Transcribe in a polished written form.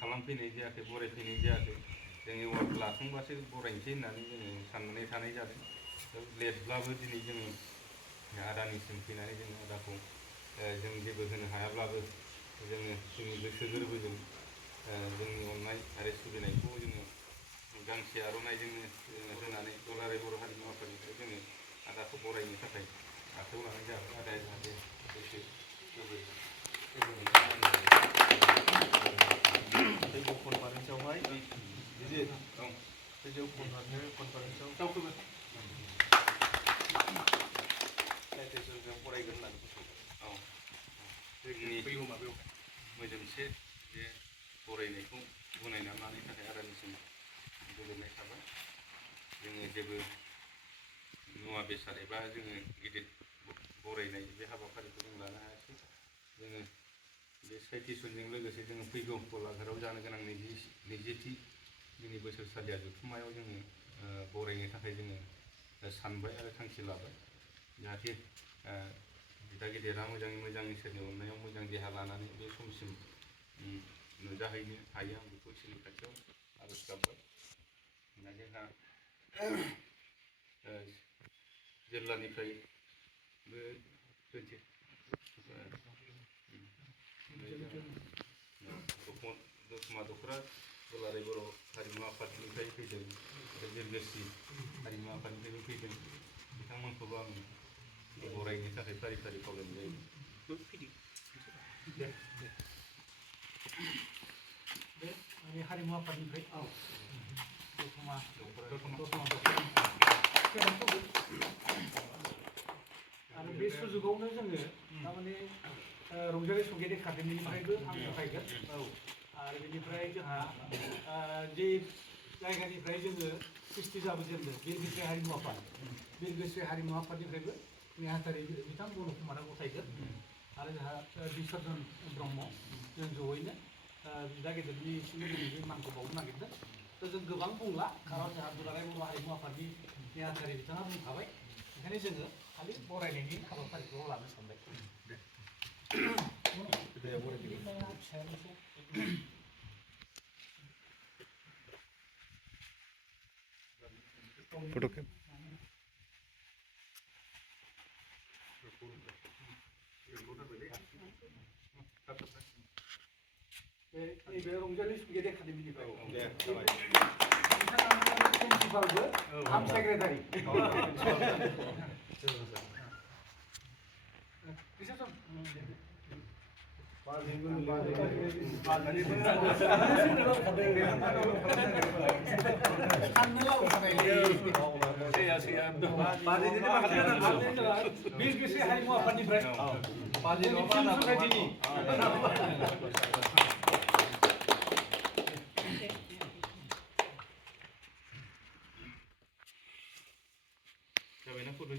खालामफैनाय जायाखै, बरायफैनाय जायाखै। जों एवार्ड लाखांबासो बरायनोसै होननानै जोङो साननानै थानाय जादों। लेटब्लाबो दिनै जोङो आदानिसिम फैनानै जोङो आदाखौ जों जेबो होनो हायाब्लाबो जोङो जोंनि गोसो गोरबोजों जोंनि अननाय आरो सिबिनायखौ जोङो गांसे आर'नाइजोंनो होनानै दुलाराय बर' हारिमु आफादनिफ्राय जोङो आदाखौ बरायनो थाखाय आखायाव लानाय जाबाय। आदाया जाहाथे गोसो गोरबोजों फैगौ कनफारेन्सआवहाय फैगौ कनफारेन्सआव टाइटेलजों फरायगोन होननानै जोंनि मोजोमसे बे बरायनायखौ गनायनानै लानायनि थाखाय आदानिसिम गोजोननाय थाबाय। जोङो जेबो मुवा बेसाद एबा जोङो गिदिर बरायनाय बे हाबाफारिखौ जों लानो हायासै। जोङो बे साइटिसनजों लोगोसे जोङो फैगौ गलाघाटआव जानो गोनां नैजिथि जोंनि बोसोरसालिया जथुम्मायाव जोङो बरायनो थाखाय जोङो सानबाय आरो थांखि लाबाय। जाहाथे बिदा गिदिरा मोजाङै मोजां इसोरनि अननायाव मोजां देहा लानानै बे समसिम नुजाहैनो हायो, आं बेखौ इसोरनि खाथियाव आर'ज गाबबाय। दा जोंहा जिल्लानिफ्रायबो दतमा दख'रा दुलाराय बर' हारिमु आफादनिफ्राय फैदों, बिरगोस्रि हारिमु आफादनिफ्रायबो फैदों। बिथांमोनखौबो आं बरायनो थाखाय फारि फारि खावलायनाय जायो। बे हारिमु आफादनिफ्राय आरो बे सुजुगावनो जोङो थारमाने रंजालि संगीत एकाडेमिनिफ्रायबो आं गथायगोन। आरो बेनिफ्राय जोंहा जे जायगानिफ्राय जोङो सृष्टि जाबोजेनदों बिरगोस्रि हारिमु आफाद, बिरगोस्रि हारिमु आफादनिफ्रायबो नेहाथारि बिथां गन' कुमारा गथायगोन। आरो जोंहा बिसर्जन ब्रह्म, जों जयैनो बिदा गेदेरनि सिगाङाव मानखौ बावनो नागिरदों। जों गोबां बुंला, खारन जोंहा दुलाराय बर' हारिमु आफादनि नेहाथारि बिथाङा बुंखाबाय। ओंखायनो जोङो खालि बरायनायनि हाबाफारिखौ लानो सानबाय। नैबे रंजालि संगीत एकाडेमिनिफ्राय प्रिन्सिपालबो आं सेक्रेटारि। बिरगोस्रि हारिमु आफादनिफ्राय जाबायना फट'